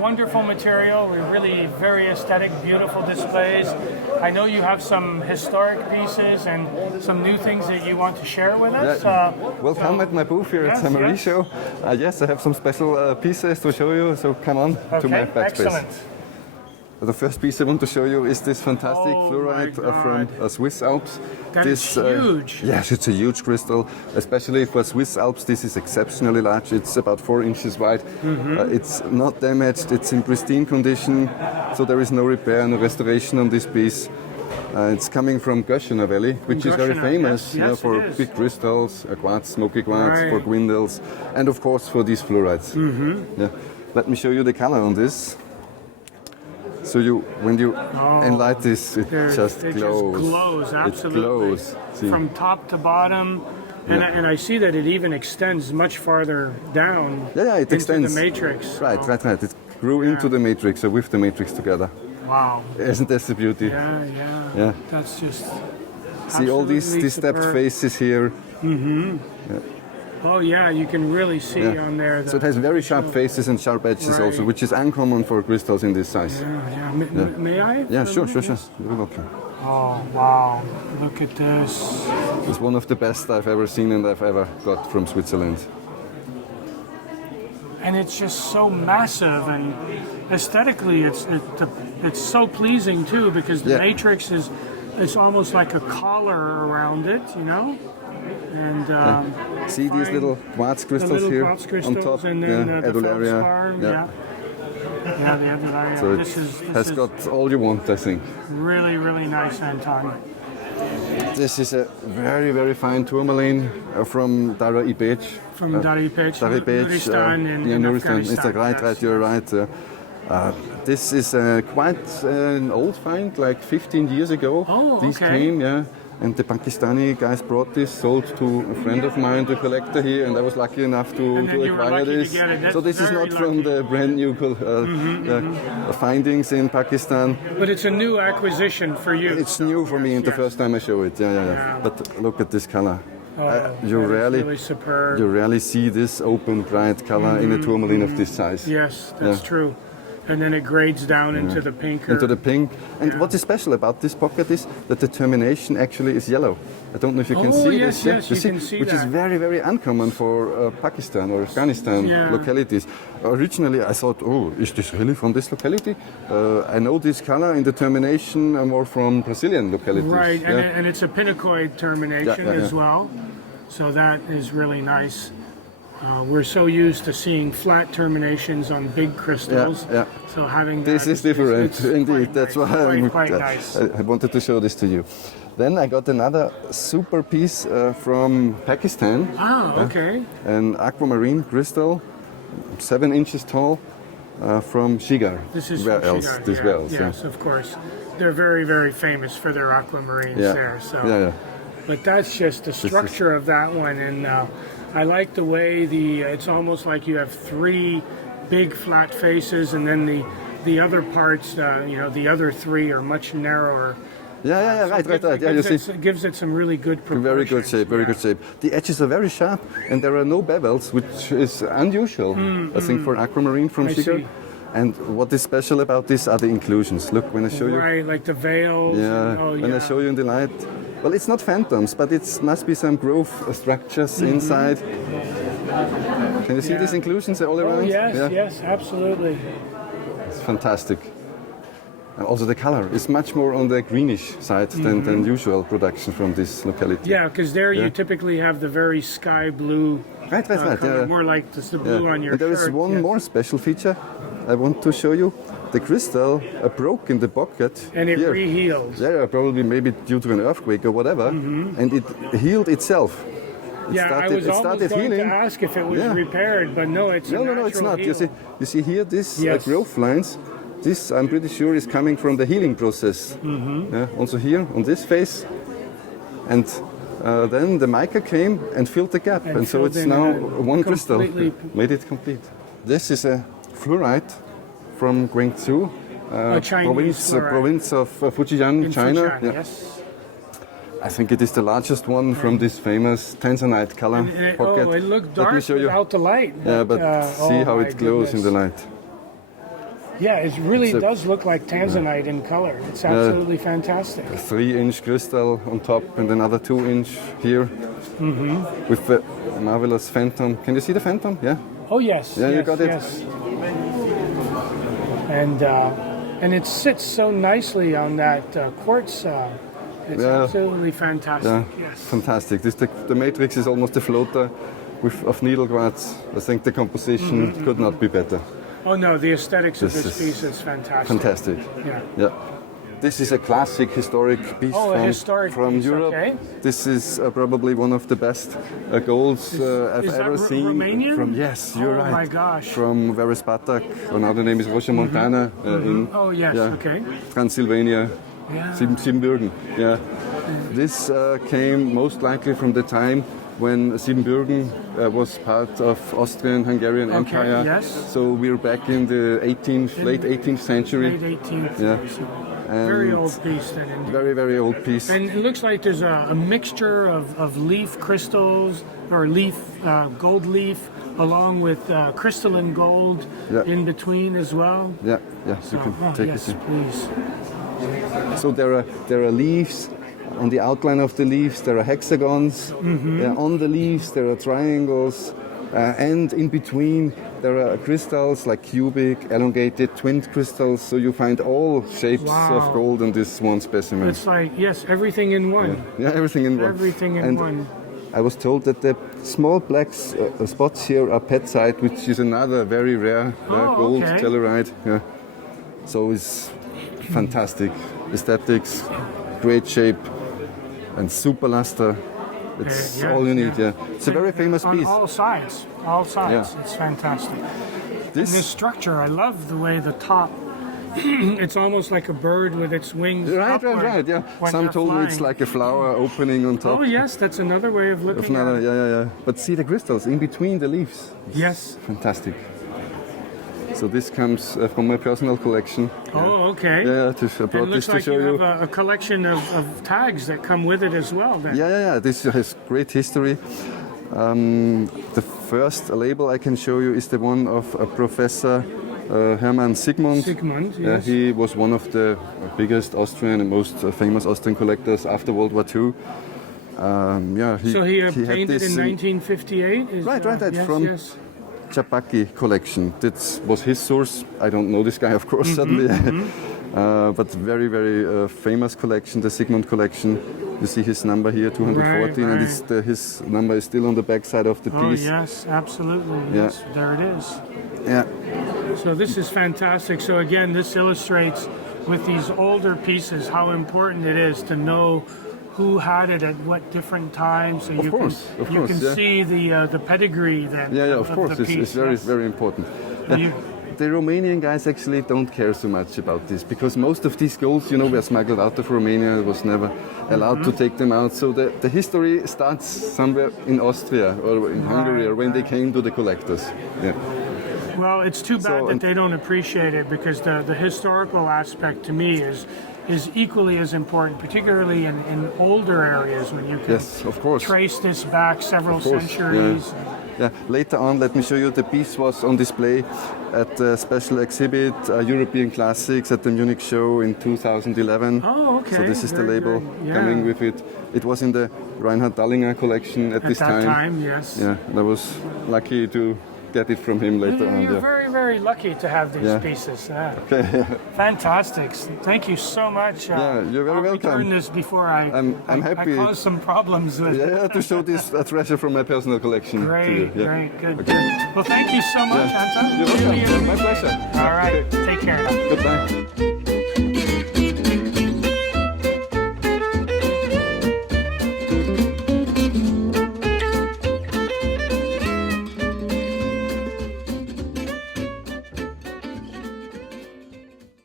wonderful material, really very aesthetic, beautiful displays. I know you have some historic pieces and some new things that you want to share with us. Welcome at my booth here at Ste.Marie show. Yes, I have some special pieces to show you, so come on to my backspace. Excellent. The first piece I want to show you is this fantastic fluorite from Swiss Alps. That is huge. Yes, it's a huge crystal, especially for Swiss Alps. This is exceptionally large. It's about 4 inches wide. It's not damaged. It's in pristine condition, so there is no repair, no restoration on this piece. It's coming from Göschner Valley, which is very famous for big crystals, quartz, smoky quartz, for gwindels, and of course for these fluorites. Yeah. Let me show you the color on this. So when you enlight this, it just glows. It just glows, absolutely. It glows. See? From top to bottom. And I see that it even extends much farther down it extends. The matrix. Right. It grew into the matrix, or with the matrix together. Wow. Isn't that the beauty? Yeah. That's just see all these stepped faces here. Oh yeah, you can really see on there. So it has very sharp faces and sharp edges also, which is uncommon for crystals in this size. May I? Yeah, sure. You're welcome. Oh wow, look at this. It's one of the best I've ever seen and I've ever got from Switzerland. And it's just so massive, and aesthetically it's so pleasing too, because the matrix is almost like a collar around it, you know. And see these little quartz crystals here on top, and then the adularia. The adularia. So this has got all you want, I think. Really, really nice, Anton. This is a very, very fine tourmaline from Dara Ibej. From Dara Ibej, Nuristan in Afghanistan. It's right, you're right. This is quite an old find, like 15 years ago. These came, and the Pakistani guys brought this, sold to a friend of mine, the collector here, and I was lucky enough to acquire this. So this is not from the brand new findings in Pakistan. But it's a new acquisition for you. It's new for me, and the first time I show it. But look at this color. You rarely see this open, bright color in a tourmaline of this size. Yes, that's true. And then it grades down into the pinker. Into the pink. And what is special about this pocket is that the termination actually is yellow. I don't know if you can see this. Yes, you can see which is very, very uncommon for Pakistan or Afghanistan localities. Originally I thought, is this really from this locality? I know this color in the termination more from Brazilian localities. Right, and it's a pinacoid termination as well. So that is really nice. We're so used to seeing flat terminations on big crystals. So having this is different, indeed. That's why quite nice. I wanted to show this to you. Then I got another super piece from Pakistan. Okay. An aquamarine crystal, 7 inches tall, from Shigar. This is where from else? Shigar. This wells, yes, of course. They're very, very famous for their aquamarines there. So. But that's just the structure of that one, and I like the way it's almost like you have 3 big flat faces, and then the other parts, the other 3 are much narrower. Right. You see, it gives it some really good proportions. Very good shape. The edges are very sharp, and there are no bevels, which is unusual, I think, for aquamarine from Shigar. And what is special about this are the inclusions. Look, when I show you... Right, like the veils. When I show you in the light. Well, it's not phantoms, but it must be some growth structures inside. Can you see these inclusions all around? Yes, absolutely. It's fantastic. And also the color is much more on the greenish side than usual production from this locality. Yeah, because there you typically have the very sky blue color, more like the blue on your shirt. There is one more special feature I want to show you. The crystal broke in the pocket. And it re-healed. Yeah, probably maybe due to an earthquake or whatever. And it healed itself. I was almost going to ask if it was repaired, but no, it's No, it's not. You see here, this growth lines. This, I'm pretty sure, is coming from the healing process. Also here, on this face. And then the mica came and filled the gap. And so it's now one crystal. Made it complete. This is a fluorite from Guangzhou, province of Fujian, China. Yes. I think it is the largest one from this famous tanzanite color pocket. It looked dark without the light. But see how it glows in the light. Yeah, it really does look like tanzanite in color. It's absolutely fantastic. A 3-inch crystal on top and another 2-inch here with the marvelous phantom. Can you see the phantom? Yeah. Oh yes. Yeah, yes, you got it. Yes. And it sits so nicely on that quartz. It's absolutely fantastic. Yeah, yes. fantastic. The matrix is almost a floater of needle quartz. I think the composition could not be better. Oh no, the aesthetics of this piece is fantastic. Fantastic. Yeah. This is a classic historic piece from piece, Europe. Okay. This is probably one of the best golds I've ever seen. Romanian? Yes, you're right. Oh my gosh. From Verespatak, another name is Roșia Montana in Okay. Transylvania, Yeah. Siebenbürgen. Yeah. This came most likely from the time when Siebenbürgen was part of Austrian-Hungarian Empire. Yes. So we're back in the late 18th century. Late 18th. Yeah. Very old piece then. Indeed. Very, very old piece. And it looks like there's a mixture of leaf crystals or gold leaf along with crystalline gold in between as well. Yeah, so you can take yes, it. Please. So there are leaves. On the outline of the leaves, there are hexagons. On the leaves, there are triangles. And in between, there are crystals like cubic, elongated, twinned crystals. So you find all shapes of gold in this one specimen. It's like, yes, everything in one. Yeah, everything in one. Everything in one. I was told that the small black spots here are petsite, which is another very rare gold telluride. Yeah. So it's fantastic. Aesthetics, great shape, and super luster. It's all you need, It's a very famous piece. On all sides. It's fantastic. This structure, I love the way the top, it's almost like a bird with its wings Right, yeah. Some told me it's like a flower opening on top. Oh yes, that's another way of looking at it. Yeah. But see the crystals in between the leaves. Yes. Fantastic. So this comes from my personal collection. Oh, okay. Yeah, I brought this to show you. It looks like you have a collection of tags that come with it as well. Then. Yeah. This has great history. The first label I can show you is the one of Professor Hermann Sigmund. Yes. He was one of the biggest Austrian and most famous Austrian collectors after World War II. So he obtained it in 1958? Right. From Chapaki collection. That was his source. I don't know this guy, of course, suddenly. But very, very famous collection, the Sigmund collection. You see his number here, 214, and his number is still on the back side of the piece. Oh, yes, absolutely. Yes, there it is. Yeah. So this is fantastic. So again, this illustrates with these older pieces how important it is to know who had it at what different times, so you can see the pedigree then. Of course, it's very, very important. The Romanian guys actually don't care so much about this because most of these golds, were smuggled out of Romania. It was never allowed to take them out. So the history starts somewhere in Austria or in Hungary or when they came to the collectors. Yeah. Well, it's too bad that they don't appreciate it because the historical aspect to me is equally as important, particularly in older areas when you can trace this back several centuries. Yeah. Later on, let me show you, the piece was on display at the special exhibit, European Classics at the Munich show in 2011. Oh, okay. So this is the label coming with it. It was in the Reinhard Dallinger collection at this time. At that time, yes. Yeah, and I was lucky to get it from him later on. You're very, very lucky to have these pieces. Okay. Fantastic. Thank you so much. You're very welcome. I'll return this before I'm happy. I cause some problems with it. To show this treasure from my personal collection. Great, good. Well, thank you so much, Anton. You're welcome. My pleasure. All right, take care. Goodbye.